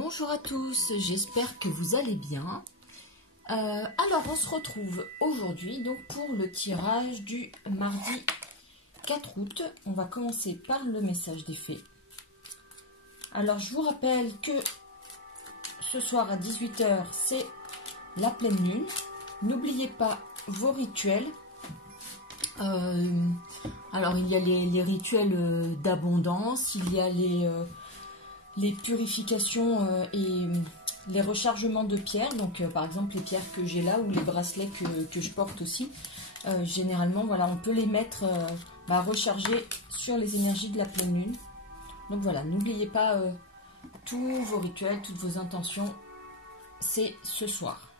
Bonjour à tous, j'espère que vous allez bien. Alors on se retrouve aujourd'hui donc pour le tirage du mardi 4 août. On va commencer par le message des fées. Alors je vous rappelle que ce soir à 18 h c'est la pleine lune. N'oubliez pas vos rituels. Alors il y a les rituels d'abondance, il y a les purifications et les rechargements de pierres, donc par exemple les pierres que j'ai là ou les bracelets que je porte aussi, généralement voilà, on peut les mettre recharger sur les énergies de la pleine lune. Donc voilà, n'oubliez pas tous vos rituels, toutes vos intentions, c'est ce soir.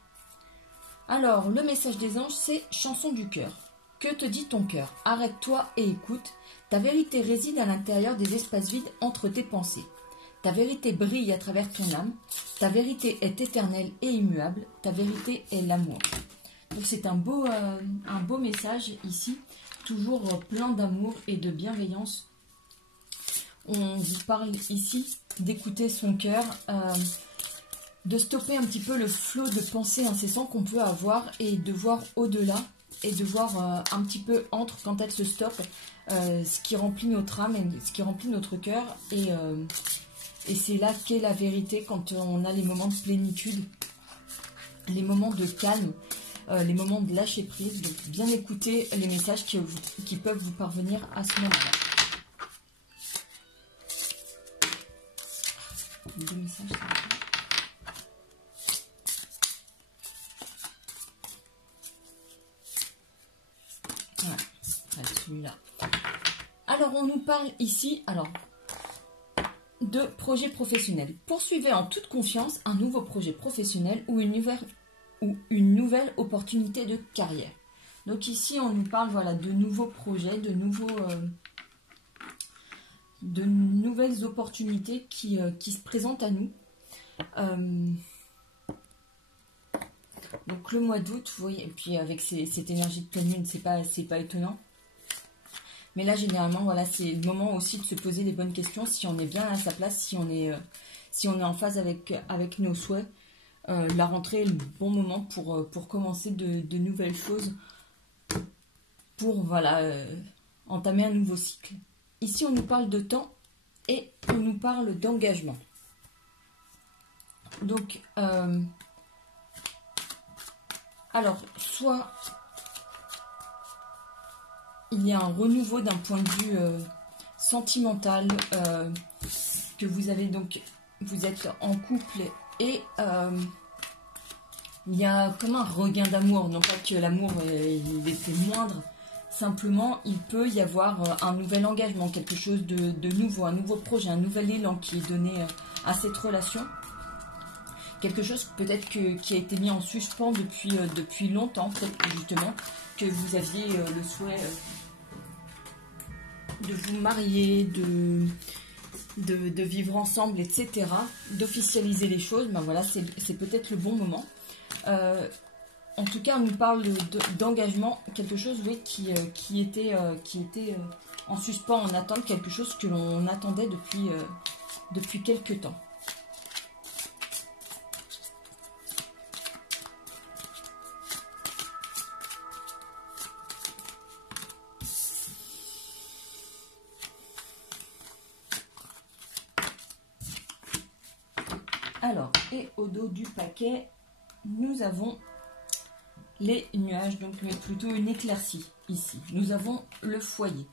Alors le message des anges, c'est chanson du cœur. Que te dit ton cœur? Arrête-toi et écoute, ta vérité réside à l'intérieur des espaces vides entre tes pensées. Ta vérité brille à travers ton âme, ta vérité est éternelle et immuable, ta vérité est l'amour. Donc c'est un beau message ici, toujours plein d'amour et de bienveillance. On vous parle ici d'écouter son cœur, de stopper un petit peu le flot de pensées incessants qu'on peut avoir et de voir au-delà et de voir un petit peu entre quand elle se stoppe, ce qui remplit notre âme et ce qui remplit notre cœur et c'est là qu'est la vérité quand on a les moments de plénitude, les moments de calme, les moments de lâcher prise. Donc bien écouter les messages qui peuvent vous parvenir à ce moment-là. Deux messages, ça va. Voilà, celui-là. Alors on nous parle ici, de projet professionnel. Poursuivez en toute confiance un nouveau projet professionnel ou une nouvelle opportunité de carrière. Donc ici, on nous parle voilà, de nouveaux projets, de nouvelles opportunités qui se présentent à nous. Donc le mois d'août, vous voyez, et puis avec cette énergie de pleine lune, c'est pas étonnant. Mais là, généralement, voilà, c'est le moment aussi de se poser les bonnes questions, si on est bien à sa place, si on est en phase avec nos souhaits. La rentrée est le bon moment pour commencer de nouvelles choses, pour voilà, entamer un nouveau cycle. Ici, on nous parle de temps et on nous parle d'engagement. Donc, alors, soit il y a un renouveau d'un point de vue sentimental, que vous avez donc, vous êtes en couple et il y a comme un regain d'amour, non pas que l'amour il était moindre, simplement il peut y avoir un nouvel engagement, quelque chose de nouveau, un nouveau projet, un nouvel élan qui est donné à cette relation. Quelque chose peut-être qui a été mis en suspens depuis longtemps, peut-être justement que vous aviez le souhait de vous marier, de vivre ensemble, etc., d'officialiser les choses. Ben voilà, c'est peut-être le bon moment. En tout cas, on nous parle d'engagement, quelque chose oui, qui était en suspens, en attente, quelque chose que l'on attendait depuis quelques temps. Alors, et au dos du paquet, nous avons les nuages, donc mais plutôt une éclaircie ici. Nous avons le foyer,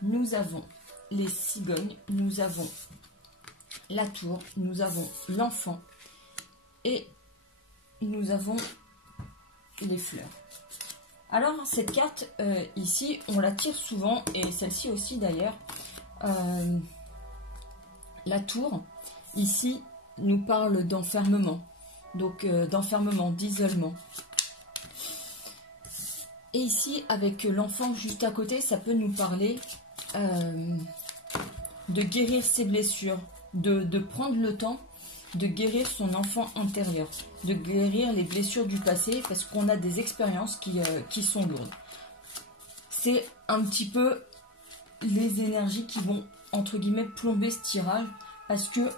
nous avons les cigognes, nous avons la tour, nous avons l'enfant et nous avons les fleurs. Alors, cette carte ici, on la tire souvent, et celle-ci aussi d'ailleurs. La tour, ici, nous parle d'enfermement, donc d'enfermement, d'isolement. Et ici, avec l'enfant juste à côté, ça peut nous parler de guérir ses blessures, de prendre le temps de guérir son enfant intérieur, de guérir les blessures du passé, parce qu'on a des expériences qui sont lourdes. C'est un petit peu les énergies qui vont, entre guillemets, plomber ce tirage, parce que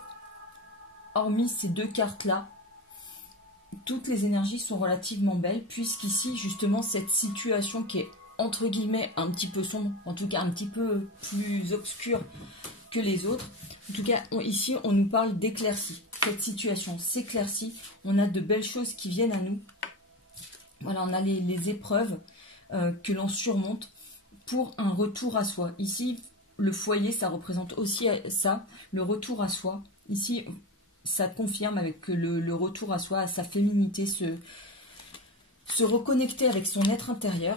hormis ces deux cartes-là, toutes les énergies sont relativement belles, puisqu'ici, justement, cette situation qui est, entre guillemets, un petit peu sombre, en tout cas un petit peu plus obscure que les autres, en tout cas, ici, on nous parle d'éclaircie. Cette situation s'éclaircit, on a de belles choses qui viennent à nous. Voilà, on a les épreuves que l'on surmonte pour un retour à soi. Ici, le foyer, ça représente aussi ça, le retour à soi. Ici, ça confirme avec le retour à soi, à sa féminité, se reconnecter avec son être intérieur.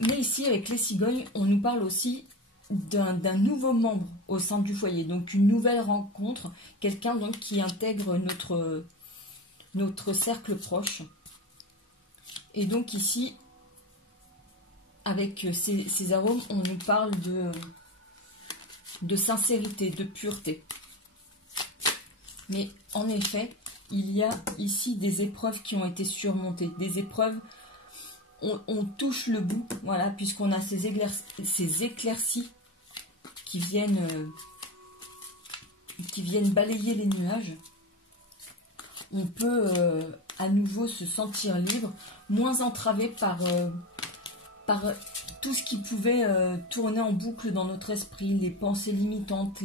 Mais ici, avec les cigognes, on nous parle aussi d'un nouveau membre au sein du foyer. Donc, une nouvelle rencontre, quelqu'un donc qui intègre notre cercle proche. Et donc ici, avec ces arômes, on nous parle de sincérité, de pureté. Mais en effet, il y a ici des épreuves qui ont été surmontées. Des épreuves, on touche le bout, voilà, puisqu'on a ces éclaircies qui viennent balayer les nuages. On peut à nouveau se sentir libre, moins entravé par tout ce qui pouvait tourner en boucle dans notre esprit, les pensées limitantes,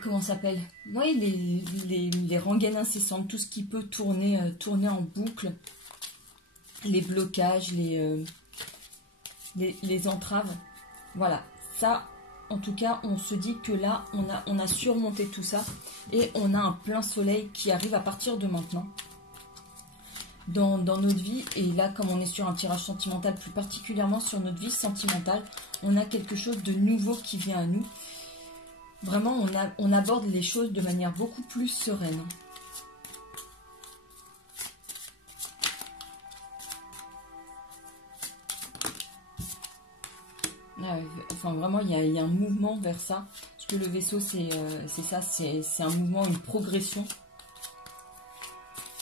comment ça s'appelle, oui, les rengaines incessantes, tout ce qui peut tourner en boucle, les blocages, les entraves. Voilà, ça, en tout cas, on se dit que là, on a surmonté tout ça et on a un plein soleil qui arrive à partir de maintenant dans notre vie. Et là, comme on est sur un tirage sentimental, plus particulièrement sur notre vie sentimentale, on a quelque chose de nouveau qui vient à nous. Vraiment, on aborde les choses de manière beaucoup plus sereine. Enfin, vraiment, il y a un mouvement vers ça. Parce que le vaisseau, c'est ça, c'est un mouvement, une progression.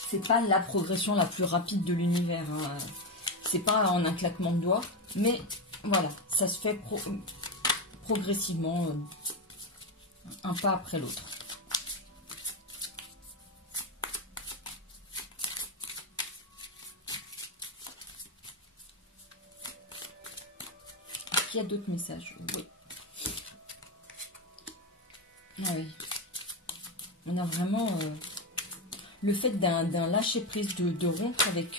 C'est pas la progression la plus rapide de l'univers. Hein. C'est pas en un claquement de doigts. Mais voilà, ça se fait progressivement, un pas après l'autre. Il y a d'autres messages, oui. Ah oui. On a vraiment le fait d'un lâcher-prise, de rompre avec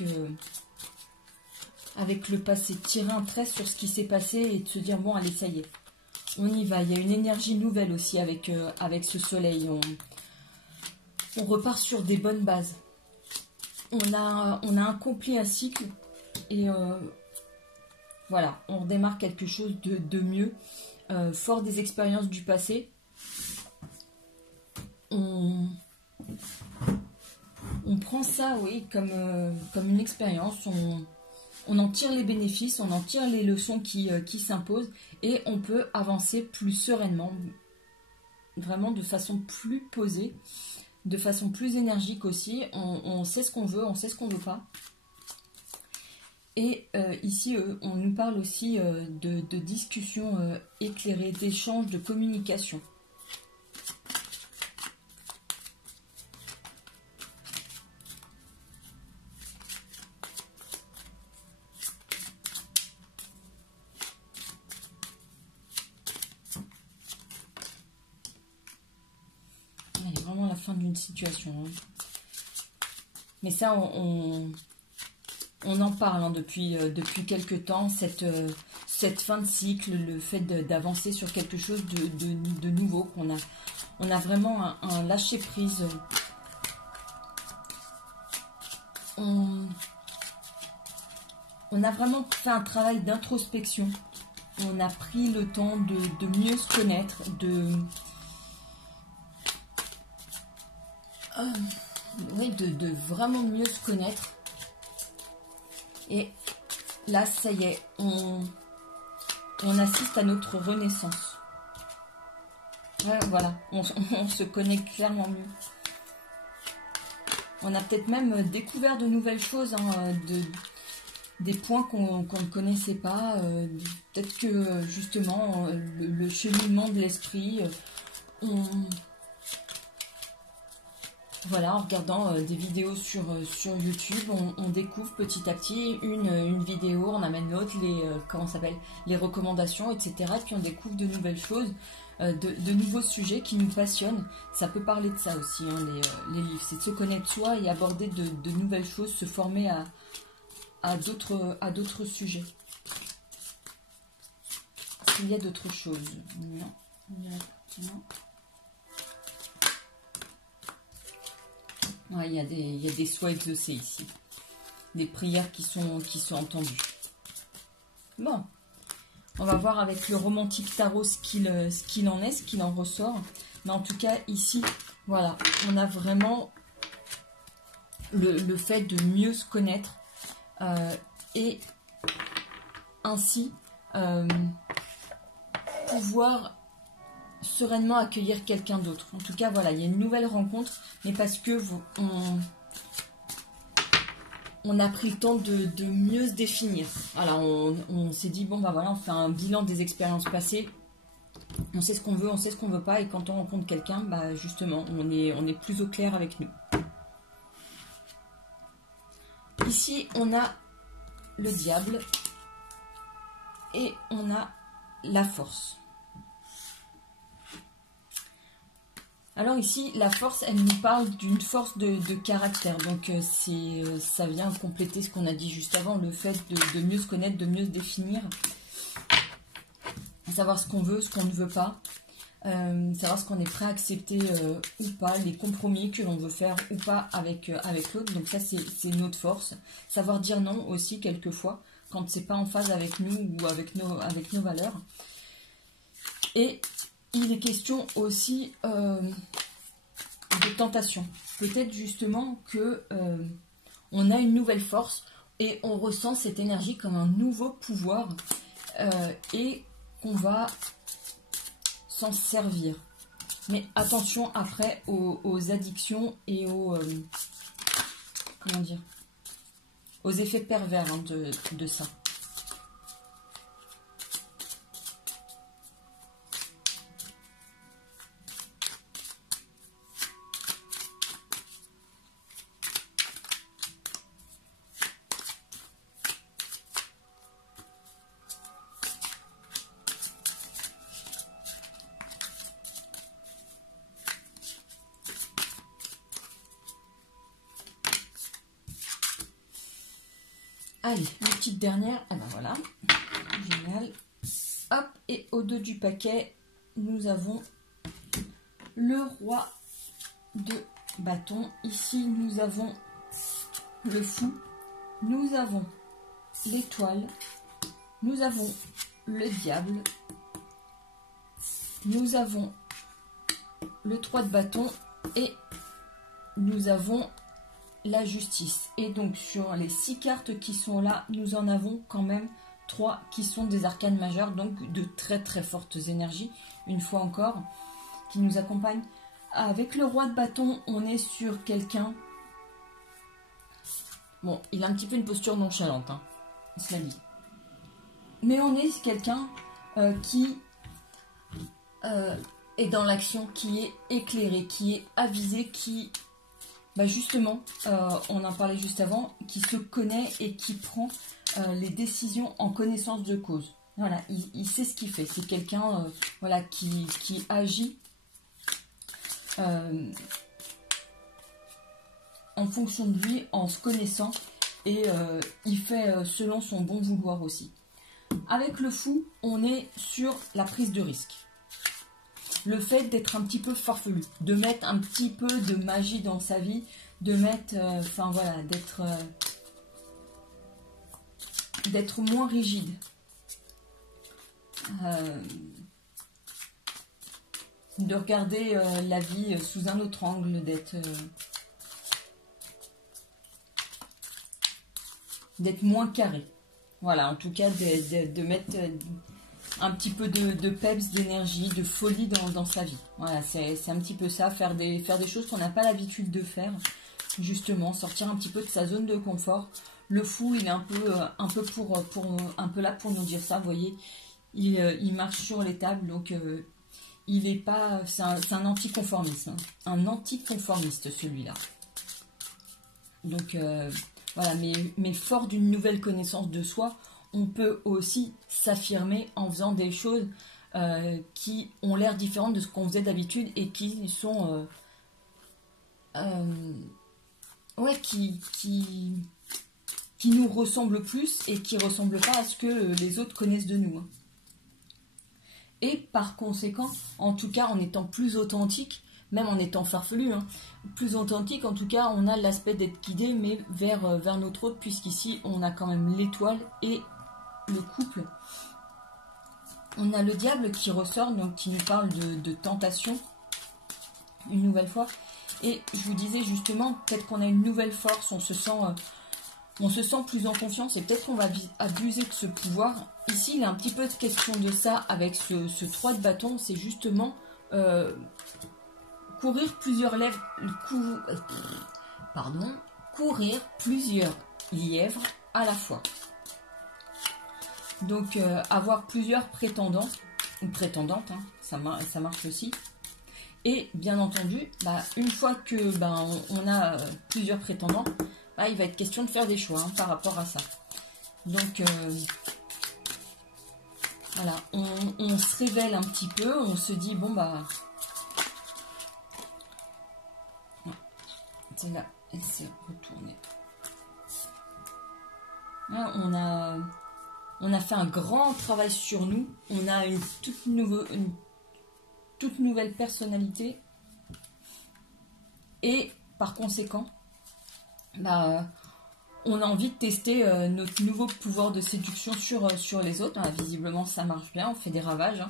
le passé, de tirer un trait sur ce qui s'est passé et de se dire, bon, allez, ça y est, on y va. Il y a une énergie nouvelle aussi avec ce soleil. On repart sur des bonnes bases. On a accompli un cycle et... voilà, on redémarre quelque chose de mieux, fort des expériences du passé. On prend ça, oui, comme une expérience. On en tire les bénéfices, on en tire les leçons qui s'imposent et on peut avancer plus sereinement, vraiment de façon plus posée, de façon plus énergique aussi. On sait ce qu'on veut, on sait ce qu'on veut pas. Et ici, on nous parle aussi de discussions éclairées, d'échanges, de communication. C'est vraiment la fin d'une situation. Hein. Mais ça, on en parle hein, depuis quelques temps, cette fin de cycle, le fait d'avancer sur quelque chose de nouveau, on a vraiment un lâcher-prise. On a vraiment fait un travail d'introspection. On a pris le temps de mieux se connaître, de vraiment mieux se connaître. Et là, ça y est, on assiste à notre renaissance. Ouais, voilà, on se connecte clairement mieux. On a peut-être même découvert de nouvelles choses, hein, des points qu'on ne connaissait pas. Peut-être que justement le cheminement de l'esprit, voilà, en regardant des vidéos sur YouTube, on découvre petit à petit une vidéo, on amène l'autre, comment ça s'appelle, les recommandations, etc. Puis on découvre de nouvelles choses, de nouveaux sujets qui nous passionnent. Ça peut parler de ça aussi, hein, les livres. C'est de se connaître soi et aborder de nouvelles choses, se former à d'autres sujets. Il y a d'autres choses. Non. Non. Ouais, il y a des souhaits exaucés ici. Des prières qui sont entendues. Bon. On va voir avec le romantique tarot ce qu'il en est, ce qu'il en ressort. Mais en tout cas, ici, voilà, on a vraiment le fait de mieux se connaître et ainsi pouvoir sereinement accueillir quelqu'un d'autre. En tout cas, voilà, il y a une nouvelle rencontre, mais parce que on a pris le temps de mieux se définir. Alors, on s'est dit, bon, bah voilà, on fait un bilan des expériences passées. On sait ce qu'on veut, on sait ce qu'on veut pas, et quand on rencontre quelqu'un, bah justement, on est plus au clair avec nous. Ici, on a le diable et on a la force. Alors ici, la force, elle nous parle d'une force de caractère. Donc ça vient compléter ce qu'on a dit juste avant, le fait de mieux se connaître, de mieux se définir, savoir ce qu'on veut, ce qu'on ne veut pas, savoir ce qu'on est prêt à accepter ou pas, les compromis que l'on veut faire ou pas avec l'autre. Donc ça, c'est notre force. Savoir dire non aussi quelquefois, quand c'est pas en phase avec nous ou avec nos valeurs. Et il est question aussi de tentation. Peut-être justement que on a une nouvelle force et on ressent cette énergie comme un nouveau pouvoir et qu'on va s'en servir. Mais attention après aux addictions et comment dire, aux effets pervers hein, de ça. Allez, une petite dernière. Ah ben voilà. Génial. Hop, et au dos du paquet, nous avons le roi de bâton. Ici, nous avons le fou. Nous avons l'étoile. Nous avons le diable. Nous avons le 3 de bâton. Et nous avons la justice. Et donc sur les 6 cartes qui sont là, nous en avons quand même 3 qui sont des arcanes majeures, donc de très très fortes énergies, une fois encore, qui nous accompagnent. Avec le roi de bâton, on est sur quelqu'un, bon, il a un petit peu une posture nonchalante, hein, cela dit, mais on est quelqu'un qui est dans l'action, qui est éclairé, qui est avisé, qui justement, on en parlait juste avant, qui se connaît et qui prend les décisions en connaissance de cause. Voilà, il sait ce qu'il fait. C'est quelqu'un voilà, qui agit en fonction de lui, en se connaissant, et il fait selon son bon vouloir aussi. Avec le fou, on est sur la prise de risque. Le fait d'être un petit peu farfelu, de mettre un petit peu de magie dans sa vie, de mettre, enfin voilà, d'être moins rigide. De regarder la vie sous un autre angle, d'être moins carré. Voilà, en tout cas, de mettre un petit peu de peps, d'énergie, de folie dans sa vie. Voilà, c'est un petit peu ça, faire des choses qu'on n'a pas l'habitude de faire. Justement, sortir un petit peu de sa zone de confort Le fou, il est un peu un peu là pour nous dire ça, vous voyez. Il marche sur les tables, donc il est pas... C'est un anticonformiste, hein. Un anticonformiste, celui-là. Donc, voilà, mais fort d'une nouvelle connaissance de soi, on peut aussi s'affirmer en faisant des choses qui ont l'air différentes de ce qu'on faisait d'habitude et qui sont... ouais, qui nous ressemblent plus et qui ne ressemblent pas à ce que les autres connaissent de nous. Et par conséquent, en tout cas, en étant plus authentique, même en étant farfelu, hein, plus authentique, en tout cas, on a l'aspect d'être guidé, mais vers notre autre, puisqu'ici, on a quand même l'étoile et le couple. On a le diable qui ressort, donc qui nous parle de tentation, une nouvelle fois. Et je vous disais justement, peut-être qu'on a une nouvelle force, on se sent plus en confiance et peut-être qu'on va abuser de ce pouvoir. Ici, il y a un petit peu de question de ça avec ce 3 de bâton, c'est justement courir plusieurs lièvres à la fois. Donc, avoir plusieurs prétendants, ou prétendantes, hein, ça marche aussi. Et bien entendu, une fois que on a plusieurs prétendants, il va être question de faire des choix par rapport à ça. Donc, voilà, on se révèle un petit peu, on se dit, bon, celle-là, elle s'est retournée. Là, on a fait un grand travail sur nous, on a une toute nouvelle personnalité et par conséquent, on a envie de tester notre nouveau pouvoir de séduction sur les autres. Visiblement, ça marche bien, on fait des ravages.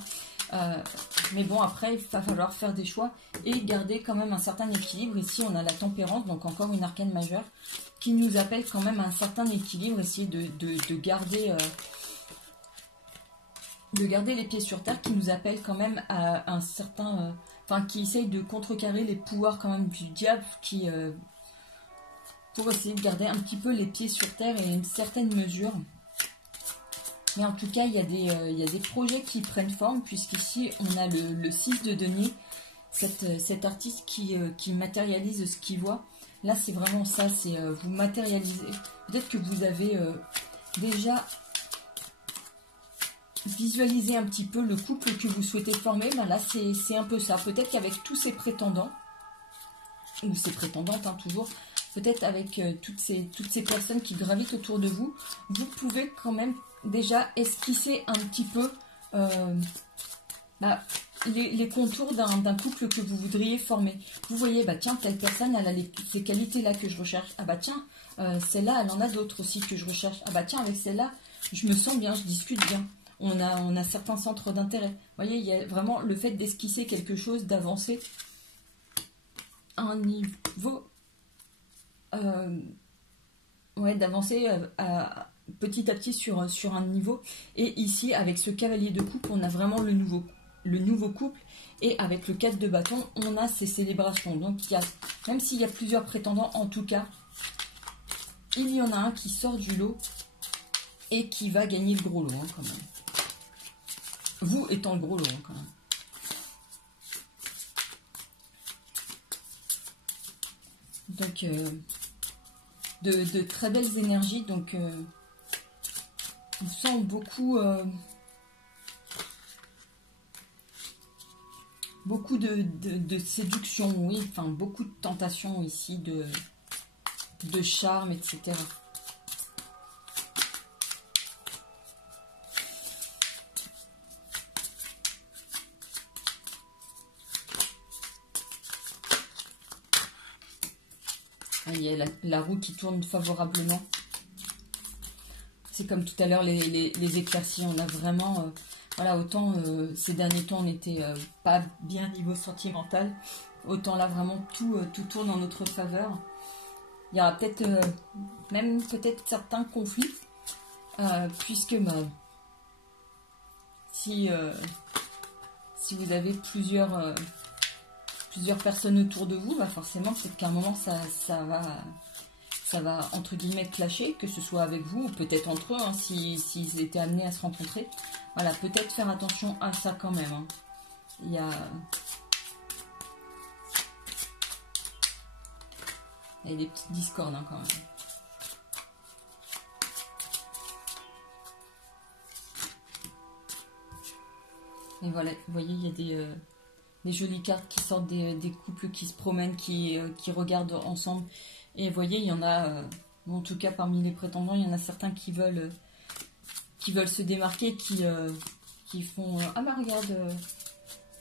Mais bon, après, il va falloir faire des choix et garder quand même un certain équilibre. Ici, on a la tempérance, donc encore une arcane majeure, qui nous appelle quand même un certain équilibre, essayer de garder les pieds sur terre, qui nous appelle quand même à un certain... qui essaye de contrecarrer les pouvoirs quand même du diable, pour essayer de garder un petit peu les pieds sur terre et une certaine mesure. Mais en tout cas, il y a des projets qui prennent forme, puisqu'ici, on a le 6 de denier, cet artiste qui matérialise ce qu'il voit. Là, c'est vraiment ça, c'est vous matérialisez. Peut-être que vous avez déjà visualisé un petit peu le couple que vous souhaitez former. Là, c'est un peu ça. Peut-être qu'avec tous ces prétendants, ou ces prétendantes, hein, toujours, peut-être avec toutes ces personnes qui gravitent autour de vous, vous pouvez quand même déjà esquisser un petit peu les contours d'un couple que vous voudriez former. Vous voyez, tiens, telle personne, elle a ces qualités-là que je recherche. Tiens, celle-là, elle en a d'autres aussi que je recherche. Tiens, avec celle-là, je me sens bien, je discute bien. On a certains centres d'intérêt. Vous voyez, il y a vraiment le fait d'esquisser quelque chose, d'avancer à un niveau... d'avancer petit à petit sur un niveau. Et ici, avec ce cavalier de coupe, on a vraiment le nouveau couple. Et avec le 4 de bâton, on a ces célébrations. Donc, même s'il y a plusieurs prétendants, en tout cas, il y en a un qui sort du lot et qui va gagner le gros lot, hein, quand même. Vous étant le gros lot, hein, quand même. Donc, de très belles énergies. Donc, on sent beaucoup de séduction, oui, beaucoup de tentation ici, de charme, etc. Il y a la roue qui tourne favorablement. C'est comme tout à l'heure les éclaircies. On a vraiment... voilà, autant ces derniers temps on n'était pas bien niveau sentimental. Autant là vraiment tout tourne en notre faveur. Il y aura peut-être même certains conflits. Puisque si vous avez plusieurs personnes autour de vous, forcément, c'est qu'à un moment, ça ça va entre guillemets clasher, que ce soit avec vous ou peut-être entre eux, hein, s'ils étaient amenés à se rencontrer. Voilà, peut-être faire attention à ça quand même. Hein. Il y a des petites discordes hein, quand même. Et voilà, vous voyez, il y a des jolies cartes qui sortent, des couples qui se promènent, qui regardent ensemble. Et vous voyez, il y en a, en tout cas parmi les prétendants, il y en a certains qui veulent se démarquer, qui font ah bah regarde,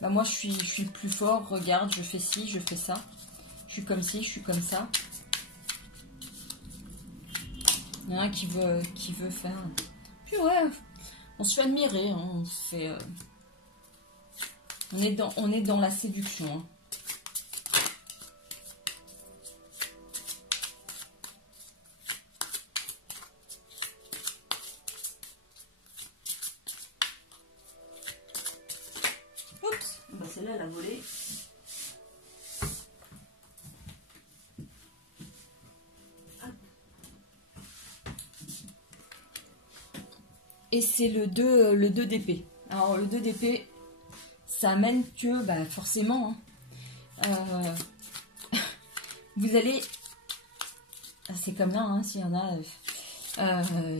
bah moi je suis le plus fort, regarde, je fais ci, je fais ça, je suis comme ci, je suis comme ça. Il y en a un qui veut faire. Puis ouais, on se fait admirer, hein, on se fait. On est dans la séduction. Hein. Oups, bah celle-là, elle a volé. Et c'est le 2 d'épée. Alors le 2 d'épée, ça amène que, bah forcément, hein, vous allez... C'est comme là, hein, s'il y en a...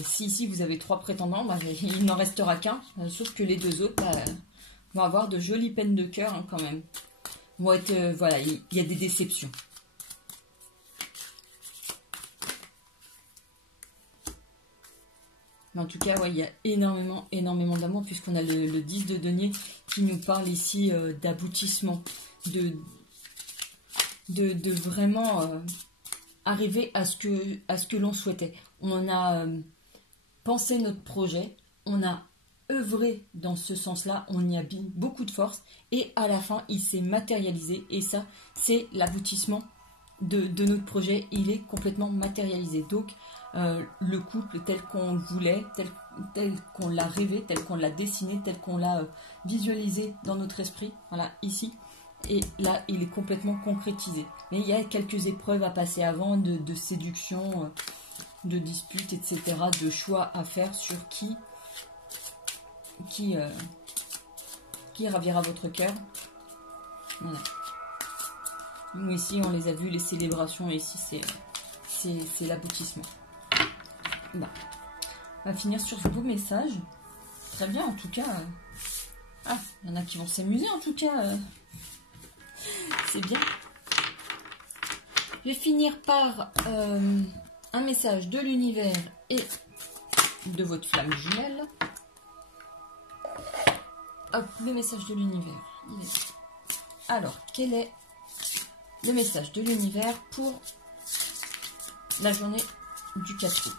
si ici vous avez 3 prétendants, bah, il n'en restera qu'un. Sauf que les 2 autres bah, vont avoir de jolies peines de cœur hein, quand même. Vont être, voilà, il y a des déceptions. Mais en tout cas, ouais, il y a énormément d'amour, puisqu'on a le 10 de denier qui nous parle ici d'aboutissement, de vraiment arriver à ce que l'on souhaitait. On a pensé notre projet, on a œuvré dans ce sens-là, on y a mis beaucoup de force, et à la fin, il s'est matérialisé, et ça, c'est l'aboutissement de notre projet, il est complètement matérialisé. Donc, le couple tel qu'on le voulait, tel qu'on l'a rêvé, tel qu'on l'a dessiné, tel qu'on l'a visualisé dans notre esprit, voilà, ici, et là, il est complètement concrétisé. Mais il y a quelques épreuves à passer avant, de séduction, de disputes, etc., de choix à faire sur qui ravira votre cœur. Voilà. Nous ici on les a vus, les célébrations, et ici c'est l'aboutissement. Bon. On va finir sur ce beau message. Très bien en tout cas. Ah, il y en a qui vont s'amuser en tout cas. C'est bien. Je vais finir par un message de l'univers et de votre flamme jumelle. Hop, le message de l'univers. Alors, quel est le message de l'univers pour la journée du 4 août?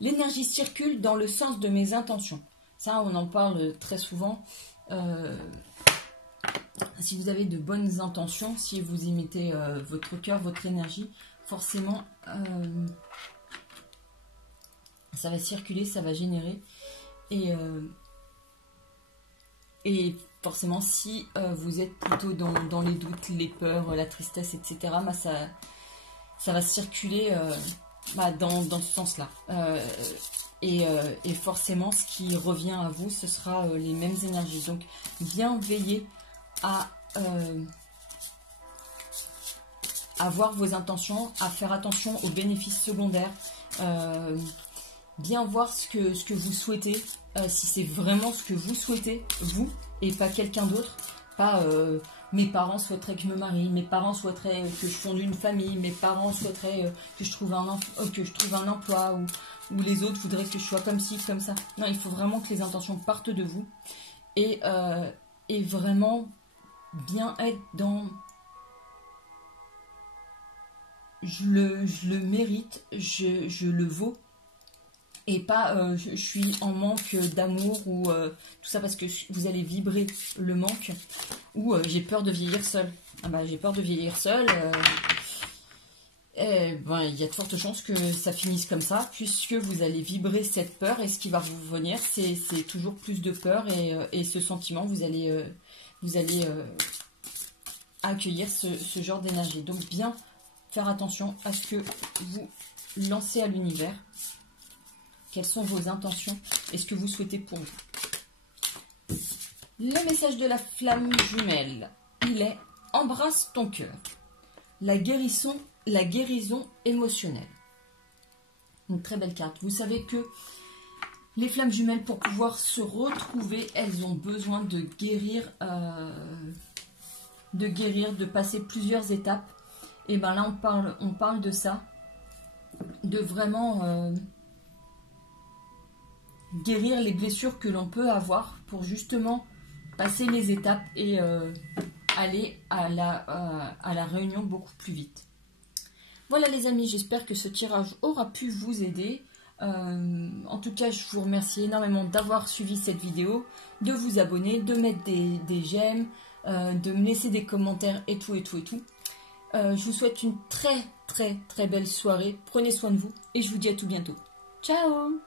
L'énergie circule dans le sens de mes intentions. Ça, on en parle très souvent. Si vous avez de bonnes intentions, si vous y mettez votre cœur, votre énergie, forcément, ça va circuler, ça va générer. Et forcément, si vous êtes plutôt dans les doutes, les peurs, la tristesse, etc., bah ça va circuler dans ce sens-là. Et forcément, ce qui revient à vous, ce sera les mêmes énergies. Donc, bien veiller à voir vos intentions, à faire attention aux bénéfices secondaires, bien voir ce que vous souhaitez, si c'est vraiment ce que vous souhaitez, vous, et pas quelqu'un d'autre, pas mes parents souhaiteraient que je me marie, mes parents souhaiteraient que je fonde une famille, mes parents souhaiteraient que je trouve un emploi, ou les autres voudraient que je sois comme ci, comme ça. Non, il faut vraiment que les intentions partent de vous, et vraiment bien être dans je le mérite, je le vaux, et pas je suis en manque d'amour ou tout ça, parce que vous allez vibrer le manque, ou j'ai peur de vieillir seule. Ah bah, j'ai peur de vieillir seule, il y a de fortes chances que ça finisse comme ça, puisque vous allez vibrer cette peur, et ce qui va vous venir, c'est toujours plus de peur, et ce sentiment, vous allez vous allez accueillir ce genre d'énergie. Donc bien faire attention à ce que vous lancez à l'univers. Quelles sont vos intentions et ce que vous souhaitez pour vous. Le message de la flamme jumelle, il est « Embrasse ton cœur ». La guérison émotionnelle. Une très belle carte. Vous savez que les flammes jumelles, pour pouvoir se retrouver, elles ont besoin de guérir, de passer plusieurs étapes. Et bien là, on parle de ça, de vraiment guérir les blessures que l'on peut avoir pour justement passer les étapes et aller à la réunion beaucoup plus vite. Voilà les amis, j'espère que ce tirage aura pu vous aider. En tout cas, je vous remercie énormément d'avoir suivi cette vidéo, de vous abonner, de mettre des j'aime, de me laisser des commentaires et tout. Je vous souhaite une très belle soirée. Prenez soin de vous et je vous dis à tout bientôt. Ciao!